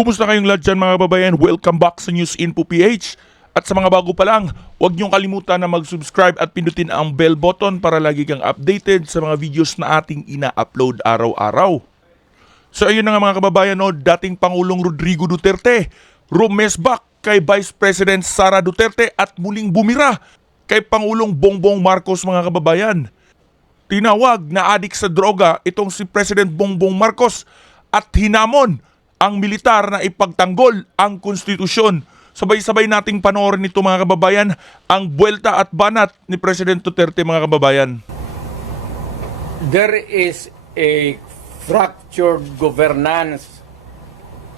Kumusta kayong lahat dyan mga kababayan? Welcome back sa News Info PH. At sa mga bago pa lang, huwag niyong kalimutan na mag-subscribe at pindutin ang bell button para lagi kang updated sa mga videos na ating ina-upload araw-araw. So ayun na nga mga kababayan, no, dating Pangulong Rodrigo Duterte rumesback kay Vice President Sara Duterte at muling bumira kay Pangulong Bongbong Marcos mga kababayan. Tinawag na adik sa droga itong si President Bongbong Marcos at hinamon ang militar na ipagtanggol ang konstitusyon. Sabay-sabay nating panoorin nito mga kababayan ang buwelta at banat ni President Duterte mga kababayan. There is a fractured governance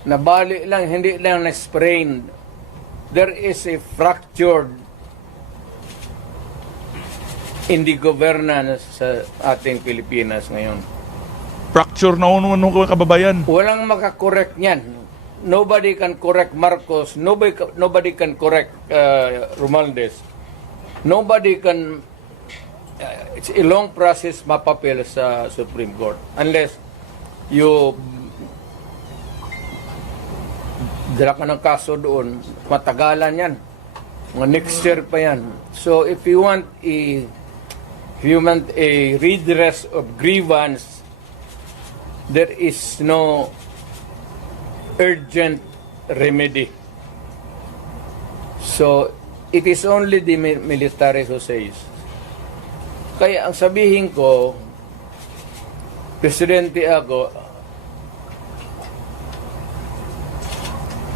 na bali lang, hindi lang na-sprained. There is a fractured in the governance sa ating Pilipinas ngayon. Fracture na ano mga kababayan. Walang makakorek niyan. Nobody can correct Marcos. Nobody can correct Romualdez. Nobody can... it's a long process mapapil sa Supreme Court. Unless you dala ka ng kaso doon, matagalan yan. Mga next year pa yan. So if you want a redress of grievance, there is no urgent remedy. So it is only the military who says. Kaya ang sabihin ko, Presidente ako,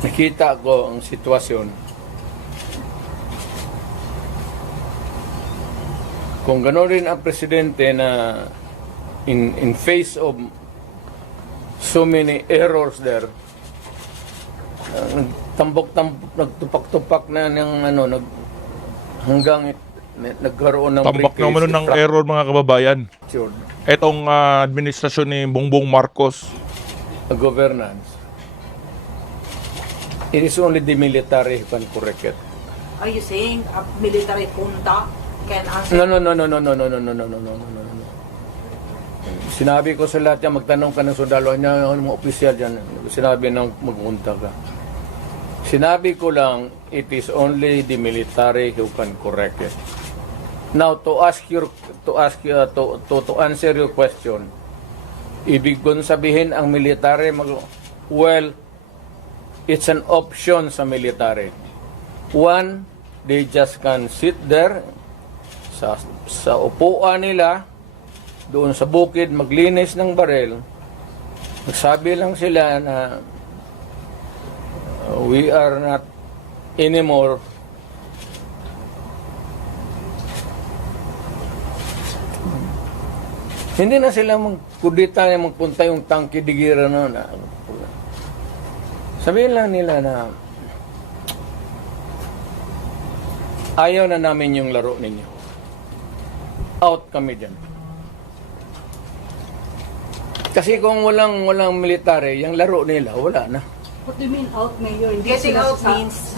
nakita ko ang sitwasyon. Kung gano'n rin ang Presidente na in face of so many errors there, nagtupak-tupak na ng hanggang nagkaroon ng Tambak naman ng error mga kababayan. Etong administrasyon ni Bongbong Marcos. Governance. It is only the military who can correct it. Are you saying a military junta can answer? No. Sinabi ko sa lahat yan, magtanong ka ng sundalo niya, mga opisyal dyan, sinabi nang magpunta ka. Sinabi ko lang, it is only the military who can correct it. Now, to answer your question, ibig kong sabihin ang military, well, it's an option sa military. One, they just can sit there sa upuan nila, doon sa bukid, maglinis ng baril. Nagsabi lang sila na we are not anymore hindi na sila magkudita na magpunta yung tangke digira na. Sabihin lang nila na ayaw na namin yung laro ninyo. Out kami dyan. Kasi kung walang military, yung laro nila, wala na. What do you mean out, Mayor? Getting out means...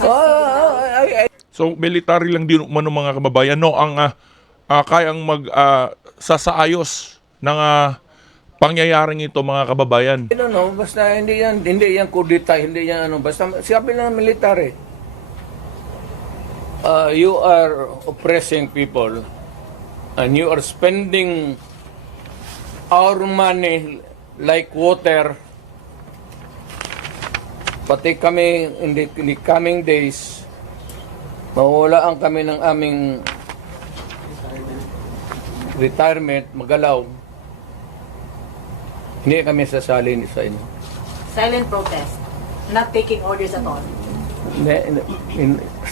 So military lang din umano mga kababayan, no, ang kayang sasaayos ng pangyayaring ito mga kababayan. No, basta hindi yan kudita, hindi yan basta sabi lang ng military. You are oppressing people and you are spending our money like water. Pati kami in the coming days, mawawalaan kami ng aming retirement, magalaw. Hindi kami sasali sa inyo. Silent protest. Not taking orders at all.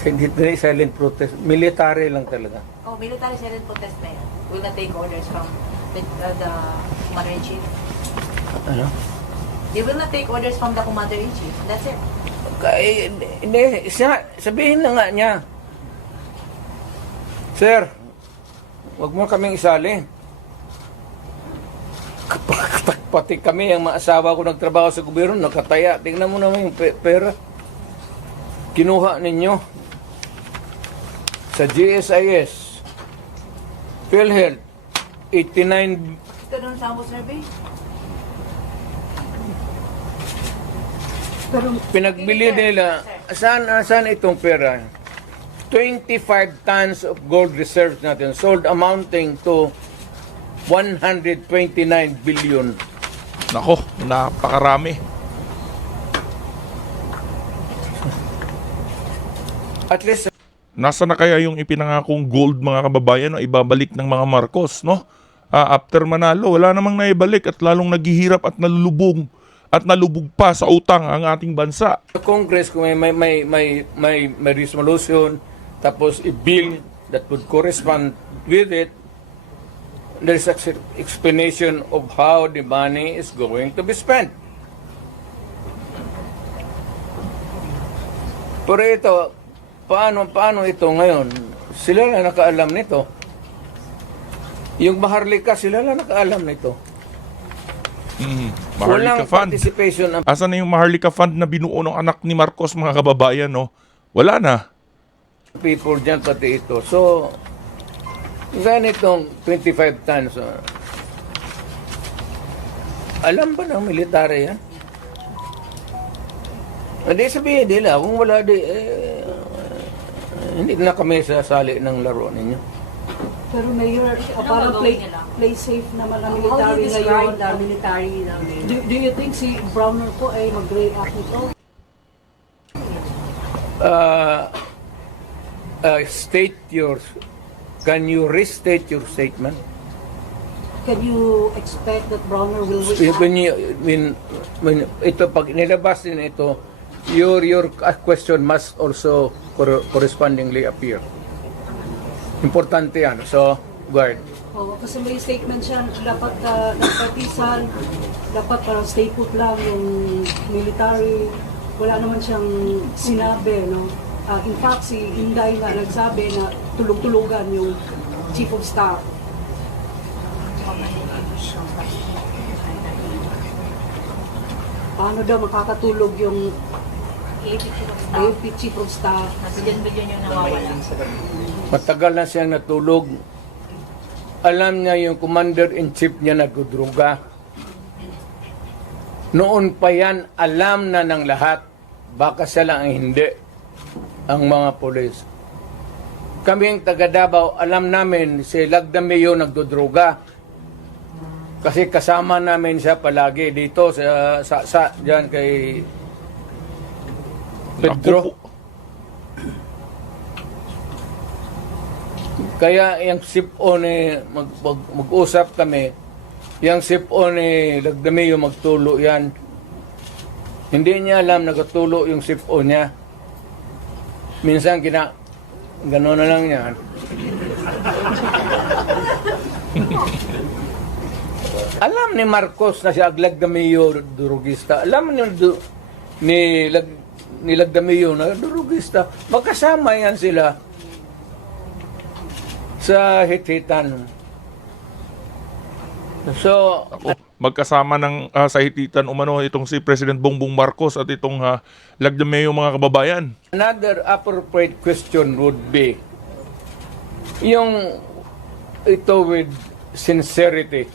Hindi silent protest. Military lang talaga. Oh, military silent protest na yan. Will not take orders from the Commander-in-Chief. Ano? They will not take orders from the Commander-in-Chief. That's it. Hindi, sabihin na nga niya. Sir, wag mo kaming isali. Pati kami, ang mga asawa ko nagtrabaho sa gobyerno, nakataya. Tingnan mo naman yung pera. Kinuha ninyo sa GSIS, PhilHealth, 89. Ito doon sample survey? Pero Pinagbili nila, saan itong pera? 25 tons of gold reserves natin sold amounting to 129 billion. Nako, napakarami. At least Nasa na kaya yung ipinangakong gold mga kababayan na ibabalik ng mga Marcos, no? After manalo, wala namang naibalik at lalong naghihirap at nalubog pa sa utang ang ating bansa. sa Congress kung may resolution tapos i-bill that would correspond with it, there's explanation of how the money is going to be spent. Pero ito, paano ito ngayon? Sila na nakaalam nito. Yung Maharlika, sila na nakaalam nito. Maharlika Walang Fund. participation ang Asan na yung Maharlika Fund na binuo ng anak ni Marcos mga kababayan, no? Wala na. people dyan, pati ito. So, ganitong 25 tons, alam ba ng military yan? Hindi sabihin nila, kung wala hindi na kami sasali ng laro ninyo. Pero Mayor, parang gagawin nila? play safe naman ang How do military you describe ngayon. the military namin? Do you think si Browner po ay mag-react nito? Can you restate your statement? Can you expect that Browner will react? When ito, pag nilabas din ito, your question must also correspondingly appear. Importante yan. So, guard. Oo, kasi may statement siya, dapat nagpatisan, dapat parang stay put lang yung military. Wala naman siyang sinabi, no? In fact, si Inday nga nagsabi na tulog-tulugan yung Chief of Staff. Paano daw makakatulog yung AFP Chief of Staff? Nasa dyan ba yun yung nawawala? Matagal na siyang natulog. Alam niya yung commander-in-chief niya nagdudruga. Noon pa yan, alam na ng lahat. Baka siya lang ang hindi. Ang mga polis. Kaming taga Davao, alam namin si Lagdameo nagdudruga. Kasi kasama namin siya palagi dito sa diyan kay Pedro. Ako po. Kaya yung sip-on mag-usap kami, yung sip-on Lagdameo magtulo yan. Hindi niya alam nagtulo yung sip-on niya. Minsan gano'n na lang yan. Alam ni Marcos na siya Lagdameo durugista. Alam ni Lagdameo na durugista. Magkasama yan sila sa hit-hitan. So, Magkasama ng sa hititan umano itong si President Bongbong Marcos at itong Lagdameo mga kababayan. another appropriate question would be, yung ito with sincerity.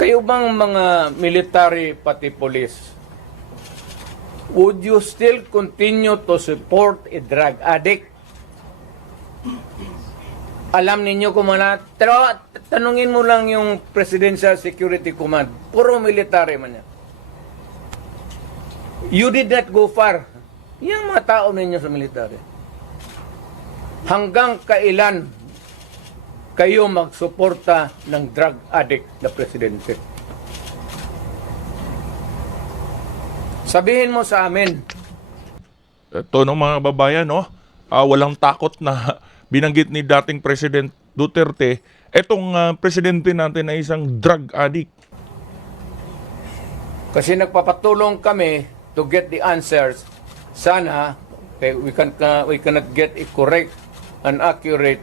Kayo bang mga military pati police, would you still continue to support a drug addict? Alam ninyo kung mana, pero tanungin mo lang yung Presidential Security Command. Puro military man yan. You did not go far. Yung mga tao ninyo sa military. Hanggang kailan kayo magsuporta ng drug addict na presidente? Sabihin mo sa amin. Ito ng mga babayan, no? Walang takot na binanggit ni dating President Duterte, etong presidente natin ay isang drug addict. Kasi nagpapatulong kami to get the answers. Sana we cannot get a correct and accurate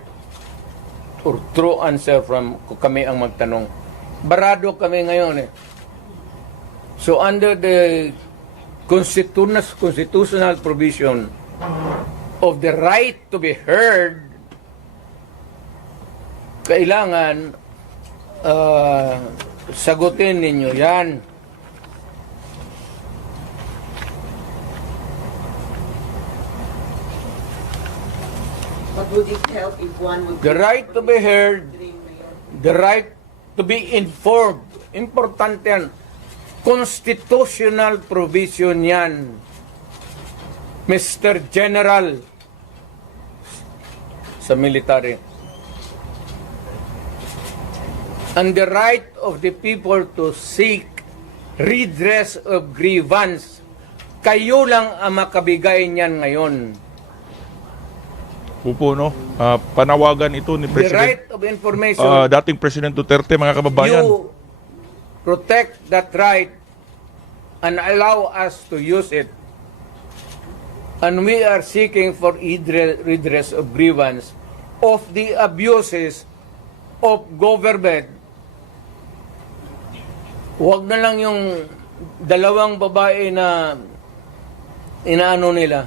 or true answer from kami ang magtanong. Barado kami ngayon eh. So under the constitutional provision of the right to be heard, kailangan sagutin ninyo yan. But would it help if one would... The right to be heard, the right to be informed. Importante yan. Constitutional provision yan. Mr. General sa military. And the right of the people to seek redress of grievance. Kayo lang ang makabigay niyan ngayon. Opo, no? Panawagan ito ni The President, right of information. dating President Duterte, mga kababayan. You protect that right and allow us to use it. And we are seeking for redress of grievance of the abuses of government. Huwag na lang yung dalawang babae na inaano nila.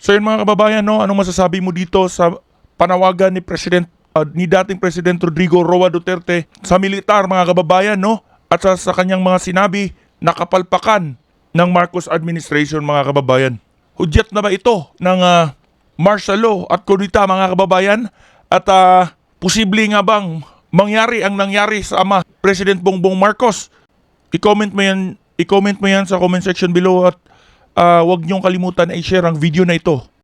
So yun mga kababayan, no, anong masasabi mo dito sa panawagan ni dating President Rodrigo Roa Duterte sa militar, mga kababayan, no? At sa kanyang mga sinabi na kapalpakan ng Marcos administration, mga kababayan. Hudyat na ba ito ng martial law at kudita, mga kababayan? At posible nga bang mangyari ang nangyari sa ama President Bongbong Marcos? I-comment mo yan sa comment section below at huwag niyong kalimutan na i-share ang video na ito